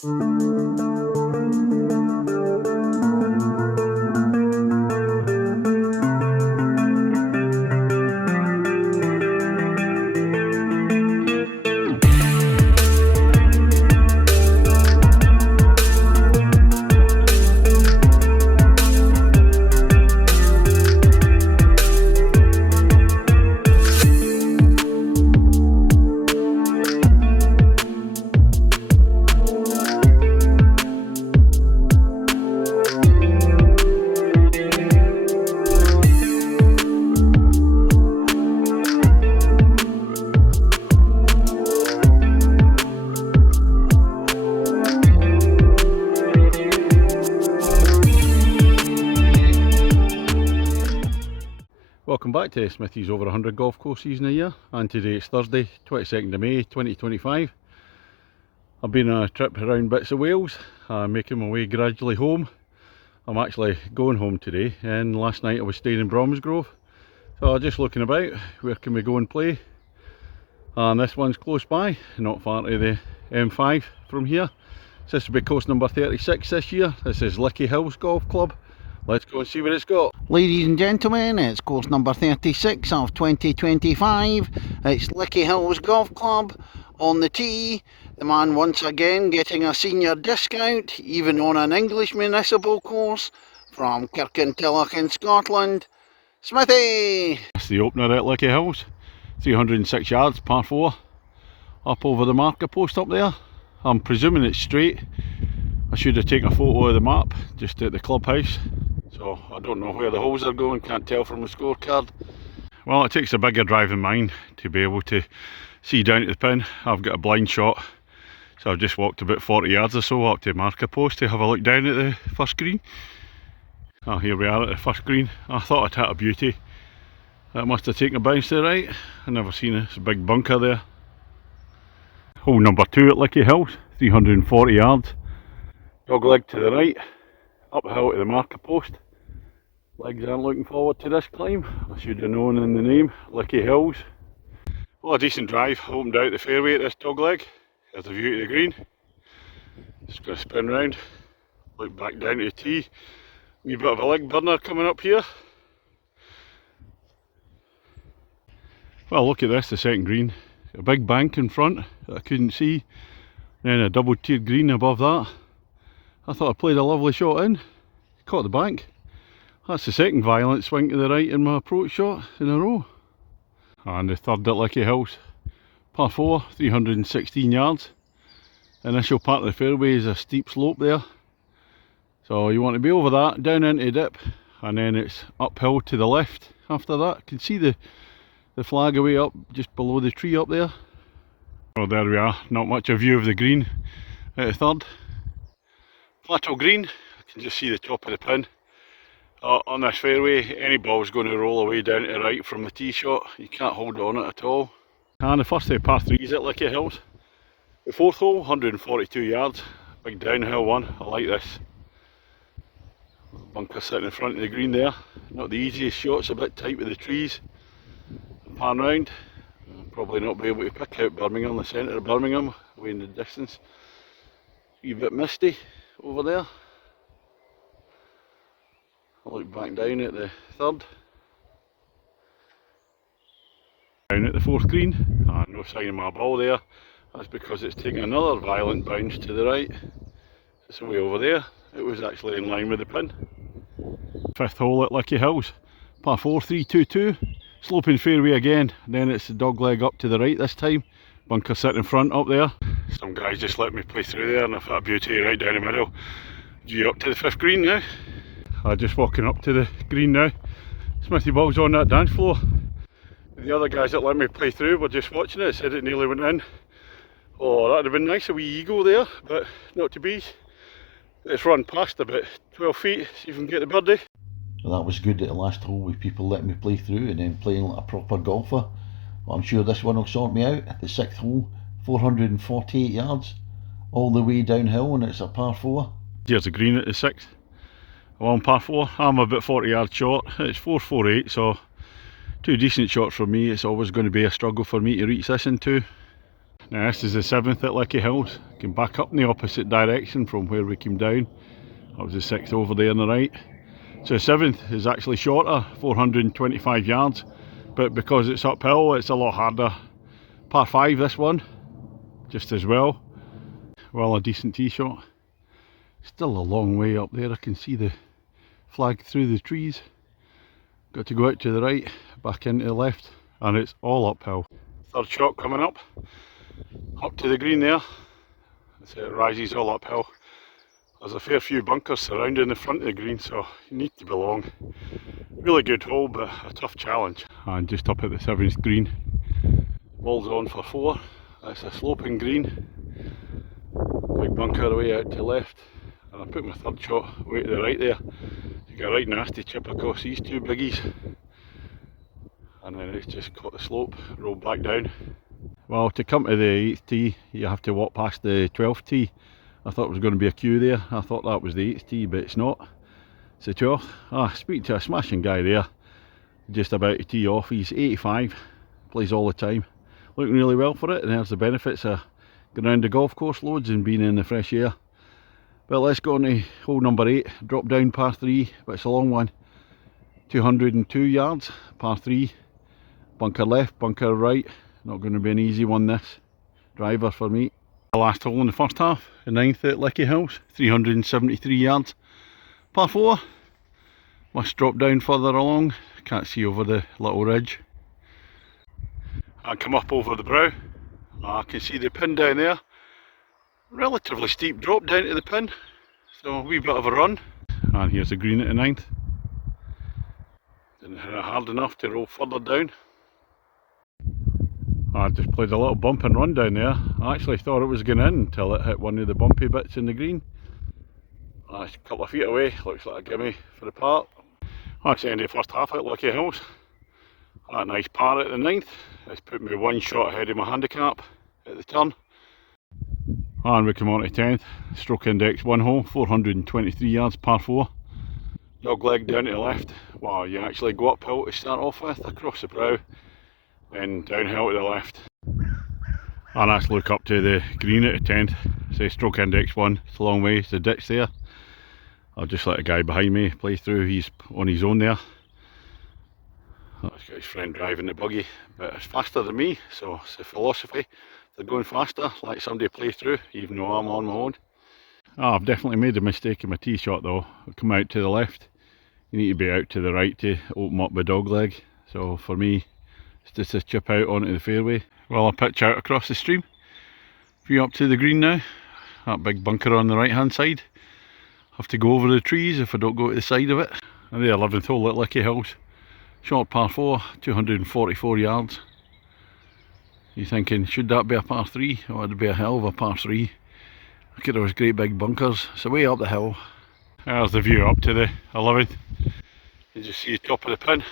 Welcome back to Smithy's over 100 golf course season a year, and today it's Thursday 22nd of May 2025. I've been on a trip around bits of Wales, making my way gradually home. I'm actually going home today, and last night I was staying in Bromsgrove, so I'm just looking about, where can we go and play? And this one's close by, not far to the M5 from here. So this will be course number 36 this year. This is Lickey Golf Club. Let's go and see what it's got. Ladies and gentlemen, it's course number 36 of 2025. It's Lickey Hills Golf Club on the tee. The man once again getting a senior discount, even on an English municipal course, from Kirkintilloch in Scotland, Smithy! That's the opener at Lickey Hills. 306 yards, par 4. Up over the marker post up there. I'm presuming it's straight. I should have taken a photo of the map just at the clubhouse. So I don't know where the holes are going, can't tell from the scorecard. Well, it takes a bigger drive than mine to be able to see down to the pin. I've got a blind shot, so I've just walked about 40 yards or so up to the marker post to have a look down at the first green. Oh, here we are at the first green. I thought I'd hit a beauty. That must have taken a bounce to the right. I've never seen it. It's a big bunker there. Hole number 2 at Lickey Hills, 340 yards. Dog leg to the right, uphill to the marker post. Legs aren't looking forward to this climb. I should have known in the name, Lickey Hills. Well, a decent drive, opened out the fairway at this dog leg. There's the view to the green. Just going to spin round, look back down to the tee. Wee bit of a leg burner coming up here. Well, look at this, the second green. A big bank in front that I couldn't see. Then a double tiered green above that. I thought I played a lovely shot in. Caught the bank. That's the second violent swing to the right in my approach shot in a row. And the third at Lickey Hills. Par 4, 316 yards. The initial part of the fairway is a steep slope there. So you want to be over that, down into the dip, and then it's uphill to the left after that. You can see the flag away up just below the tree up there. Oh, there we are, not much of view of the green at the third. Plateau green, I can just see the top of the pin. On this fairway, any ball's going to roll away down to the right from the tee shot. You can't hold on it at all. And the first of par 3s at Lickey Hills. The fourth hole, 142 yards, big downhill one. I like this. Bunker sitting in front of the green there. Not the easiest shots, a bit tight with the trees. Pan round. I'll probably not be able to pick out Birmingham, the centre of Birmingham, away in the distance. A wee bit misty over there. I'll look back down at the third. Down at the fourth green. No sign of my ball there. That's because it's taken another violent bounce to the right. It's way over there. It was actually in line with the pin. Fifth hole at Lickey Hills. Par 4, 322. Sloping fairway again. Then it's the dog leg up to the right this time. Bunker sitting in front up there. Some guys just let me play through there, and I've had a beauty right down the middle. Due up to the fifth green now. I'm just walking up to the green now. Smithy ball's on that dance floor. The other guys that let me play through were just watching it, said it nearly went in. Oh, that'd have been nice, a wee eagle there, but not to be. It's run past about 12 feet, see if we can get the birdie. Well, that was good at the last hole with people letting me play through and then playing like a proper golfer. Well, I'm sure this one will sort me out. The sixth hole, 448 yards, all the way downhill, and it's a par 4. Here's the green at the sixth. Along par 4, I'm about 40 yards short. It's 448, so two decent shots for me. It's always going to be a struggle for me to reach this in two. Now this is the 7th at Lickey Hills. Came back up in the opposite direction from where we came down. That was the 6th over there on the right. So the 7th is actually shorter, 425 yards, but because it's uphill it's a lot harder. Par 5 this one, just as well. Well, a decent tee shot. Still a long way up there, I can see the flag through the trees. Got to go out to the right, back into the left, and it's all uphill. Third shot coming up to the green there. So it rises all uphill. There's a fair few bunkers surrounding the front of the green, so you need to be long. Really good hole, but a tough challenge. And just up at the 7th green, ball's on for 4. That's a sloping green. Big bunker away out to the left, and I put my third shot way to the right there. You got a right nasty chip across these two biggies, and then it's just caught the slope, rolled back down. Well, to come to the 8th tee, you have to walk past the 12th tee. I thought there was going to be a queue there. I thought that was the 8th tee, but it's not. It's the 12th. Speaking to a smashing guy there, just about to tee off. He's 85, plays all the time. Looking really well for it, and there's the benefits of going around the golf course loads and being in the fresh air. But let's go on to hole number 8, drop down par 3, but it's a long one. 202 yards, par 3, bunker left, bunker right. Not going to be an easy one this, driver for me. The last hole in the first half, the 9th at Lickey Hills, 373 yards, par 4. Must drop down further along, can't see over the little ridge. I come up over the brow, I can see the pin down there. Relatively steep drop down to the pin, so a wee bit of a run. And here's the green at the 9th. Didn't hit it hard enough to roll further down. I just played a little bump and run down there. I actually thought it was going in until it hit one of the bumpy bits in the green. It's a couple of feet away, looks like a gimme for the par. That's the end of the first half at Lickey Hills. A nice par at the 9th. It's put me one shot ahead of my handicap at the turn. And we come on to 10th, stroke index 1 hole, 423 yards, par 4. Dog leg down to the left. Wow, you actually go uphill to start off with, across the brow, then downhill to the left. And let's look up to the green at the 10th. Say stroke index 1, it's a long way, it's the ditch there. I'll just let the guy behind me play through, he's on his own there. He's got his friend driving the buggy, but it's faster than me, so it's a philosophy. They're going faster, let somebody play through, even though I'm on my own. I've definitely made a mistake in my tee shot though. I've come out to the left. You need to be out to the right to open up the dog leg. So for me, it's just a chip out onto the fairway. Well, I'll pitch out across the stream. View up to the green now. That big bunker on the right hand side. Have to go over the trees if I don't go to the side of it. And the 11th hole at Lickey Hills. Short par 4, 244 yards. You're thinking, should that be a par 3? Oh, it'd be a hell of a par 3. Look at those great big bunkers. It's way up the hill. There's the view up to the 11th. You just see the top of the pin.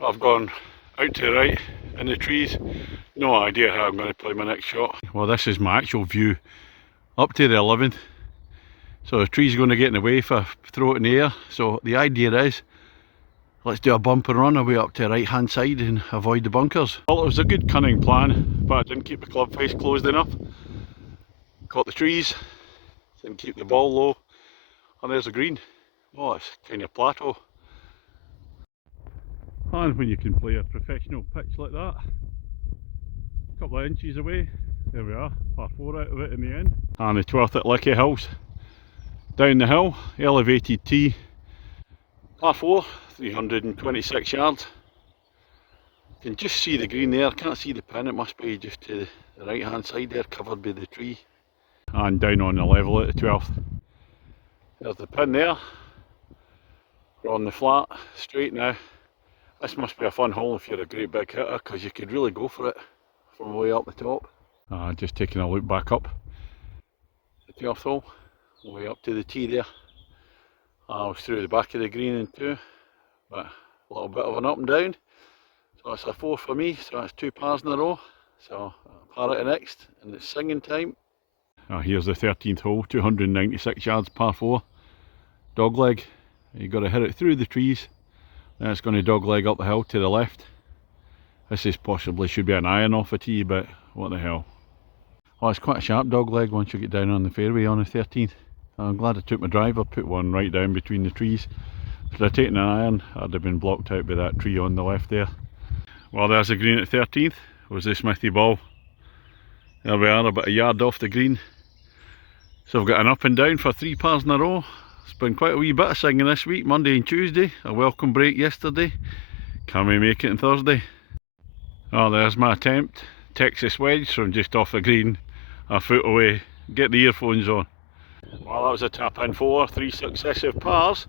But I've gone out to the right in the trees. No idea how I'm going to play my next shot. Well, this is my actual view up to the 11th. So the tree's going to get in the way if I throw it in the air. So the idea is, let's do a bump and run away up to the right hand side and avoid the bunkers. Well, it was a good cunning plan, but I didn't keep the club face closed enough. Caught the trees, didn't keep the ball low, and there's the green. Oh, it's kind of plateau. And when you can play a professional pitch like that, a couple of inches away, there we are, par 4 out of it in the end. And the 12th at Lickey Hills. Down the hill, elevated tee, par 4, 326 yards. You can just see the green there, can't see the pin, it must be just to the right hand side there, covered by the tree. And down on the level at the 12th. There's the pin there. We're on the flat, straight now. This must be a fun hole if you're a great big hitter, because you could really go for it from way up the top. Just taking a look back up the 12th hole, way up to the tee there. I was through the back of the green in 2, but a little bit of an up and down. So that's a 4 for me, so that's 2 pars in a row. So par at the next, and it's singing time. Here's the 13th hole, 296 yards, par 4. Dog leg, you've got to hit it through the trees. Then it's going to dog leg up the hill to the left. This is possibly should be an iron off a tee, but what the hell. Oh, it's quite a sharp dog leg once you get down on the fairway on the 13th. I'm glad I took my driver, put one right down between the trees. If I'd taken an iron, I'd have been blocked out by that tree on the left there. Well, there's the green at 13th, was the Smithy ball. There we are, about a yard off the green. So I've got an up and down for 3 pars in a row. It's been quite a wee bit of singing this week, Monday and Tuesday. A welcome break yesterday. Can we make it on Thursday? Oh, there's my attempt. Texas wedge from just off the green, a foot away. Get the earphones on. Well, that was a tap in 4, 3 successive pars.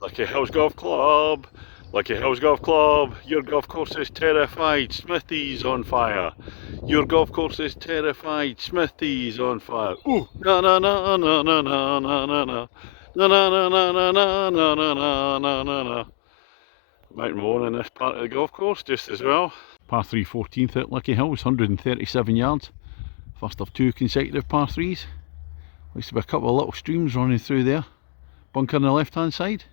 Lickey Hills Golf Club, Lickey Hills Golf Club, your golf course is terrified, Smithy's on fire. Your golf course is terrified, Smithy's on fire. Ooh, na na na na na na na na na na na na na na na na na na na. Mountain one in this part of the golf course just as well. Par 3 14th at Lickey Hills, 137 yards. First of 2 consecutive par 3s. Looks to be a couple of little streams running through there. Bunker on the left hand side.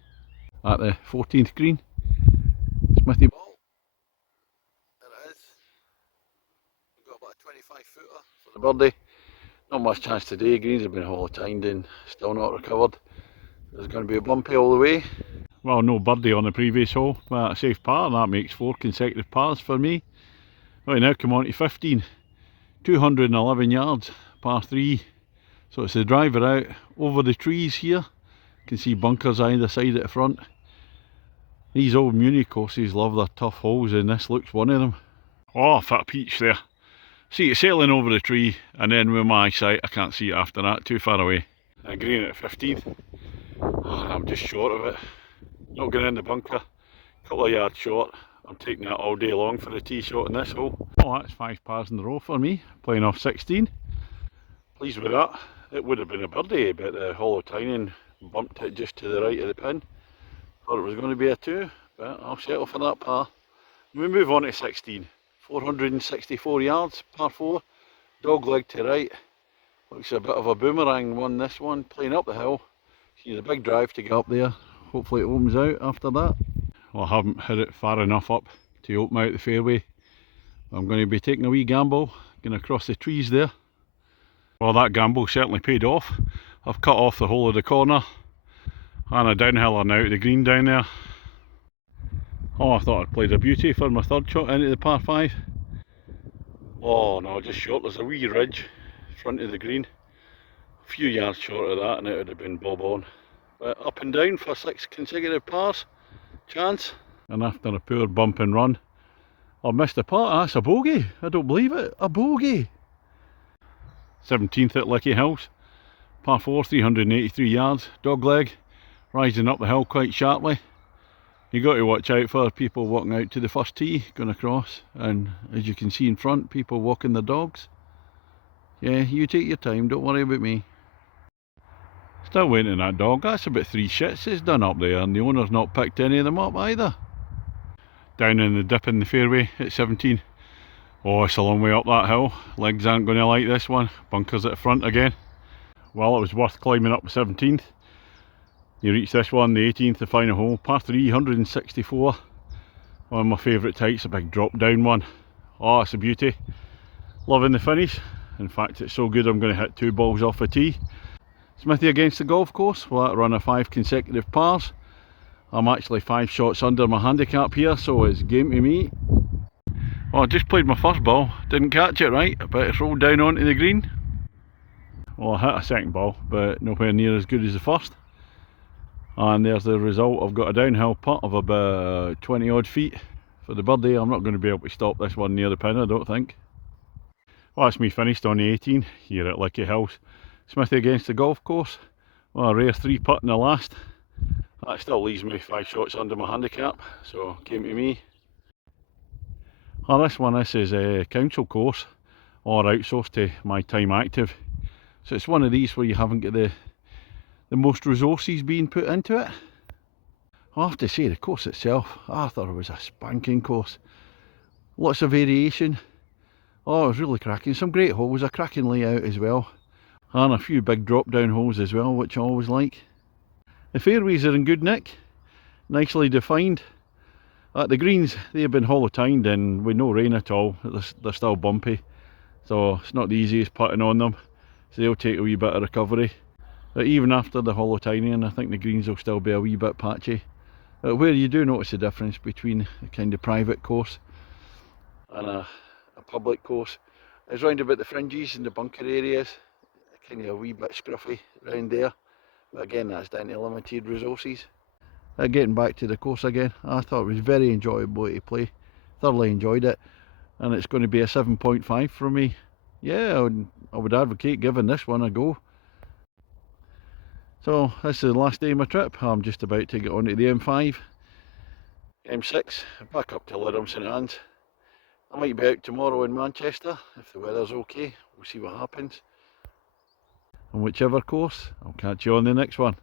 At the 14th green. Smithy ball. There it is. We've got about a 25 footer for the birdie. Not much chance today. Greens have been hollow-tined and still not recovered. There's going to be a bumpy all the way. Well, no birdie on the previous hole, but a safe par, and that makes 4 consecutive pars for me. Right, now come on to 15. 211 yards, par 3. So it's the driver out over the trees here. You can see bunkers either side at the front. These old Muni courses love their tough holes, and this looks one of them. Oh, fat peach there. See it sailing over the tree, and then with my eyesight I can't see it after that, too far away. And green at 15th. Oh, I'm just short of it. Not getting in the bunker. Couple of yards short. I'm taking that all day long for the tee shot in this hole. Oh, that's 5 pars in a row for me, playing off 16. Pleased with that. It would have been a birdie, but the hollow tining bumped it just to the right of the pin. Thought it was going to be a 2, but I'll settle for that par. We move on to 16. 464 yards, par 4. Dog leg to right. Looks a bit of a boomerang one, this one, playing up the hill. See the big drive to get up there. Hopefully it opens out after that. Well, I haven't hit it far enough up to open out the fairway. I'm going to be taking a wee gamble, going across the trees there. Well, that gamble certainly paid off. I've cut off the whole of the corner and a downhiller now to the green down there. Oh, I thought I'd played a beauty for my third shot into the par 5. Oh no, just short. There's a wee ridge front of the green. A few yards short of that and it would have been bob on. But up and down for 6 consecutive pars. Chance. And after a poor bump and run, I missed the putt. That's a bogey. I don't believe it. A bogey. 17th at Lickey Hills. Par 4, 383 yards. Dog leg. Rising up the hill quite sharply. You got to watch out for people walking out to the first tee, going across. And as you can see in front, people walking their dogs. Yeah, you take your time. Don't worry about me. Still waiting on that dog. That's about 3 shits it's done up there, and the owner's not picked any of them up either. Down in the dip in the fairway at 17. Oh, it's a long way up that hill. Legs aren't going to like this one. Bunkers at the front again. Well, it was worth climbing up the 17th. You reach this one, the 18th, the final hole. Par 3, 164. One of my favourite types, a big drop down one. Oh, it's a beauty. Loving the finish. In fact, it's so good I'm going to hit 2 balls off the tee. Smithy against the golf course. Well, that run of 5 consecutive pars. I'm actually 5 shots under my handicap here, so it's game to me. Well, I just played my first ball, didn't catch it right, but it's rolled down onto the green. Well, I hit a second ball, but nowhere near as good as the first. And there's the result. I've got a downhill putt of about 20 odd feet for the birdie. I'm not going to be able to stop this one near the pin, I don't think. Well, that's me finished on the 18 here at Lickey Hills. Smithy against the golf course. Well, a rare 3 putt in the last. That still leaves me 5 shots under my handicap, so came to me. Oh, this is a council course or outsourced to my time active. So it's one of these where you haven't got the most resources being put into it. I have to say, the course itself, I thought it was a spanking course. Lots of variation. Oh, it was really cracking. Some great holes, a cracking layout as well. And a few big drop down holes as well, which I always like. The fairways are in good nick, nicely defined. At the greens, they have been hollow tined and with no rain at all. They're still bumpy. so it's not the easiest putting on them, so they'll take a wee bit of recovery. But even after the hollow tinying, I think the greens will still be a wee bit patchy. But where you do notice the difference between a kind of private course and a public course is round about the fringes and the bunker areas, kind of a wee bit scruffy round there. But again, that's down to limited resources. Getting back to the course again, I thought it was very enjoyable to play, thoroughly enjoyed it, and it's going to be a 7.5 from me. Yeah, I would advocate giving this one a go. So this is the last day of my trip. I'm just about to get onto the M5, M6, back up to Lytham St Anne's. I might be out tomorrow in Manchester if the weather's okay. We'll see what happens. On whichever course, I'll catch you on the next one.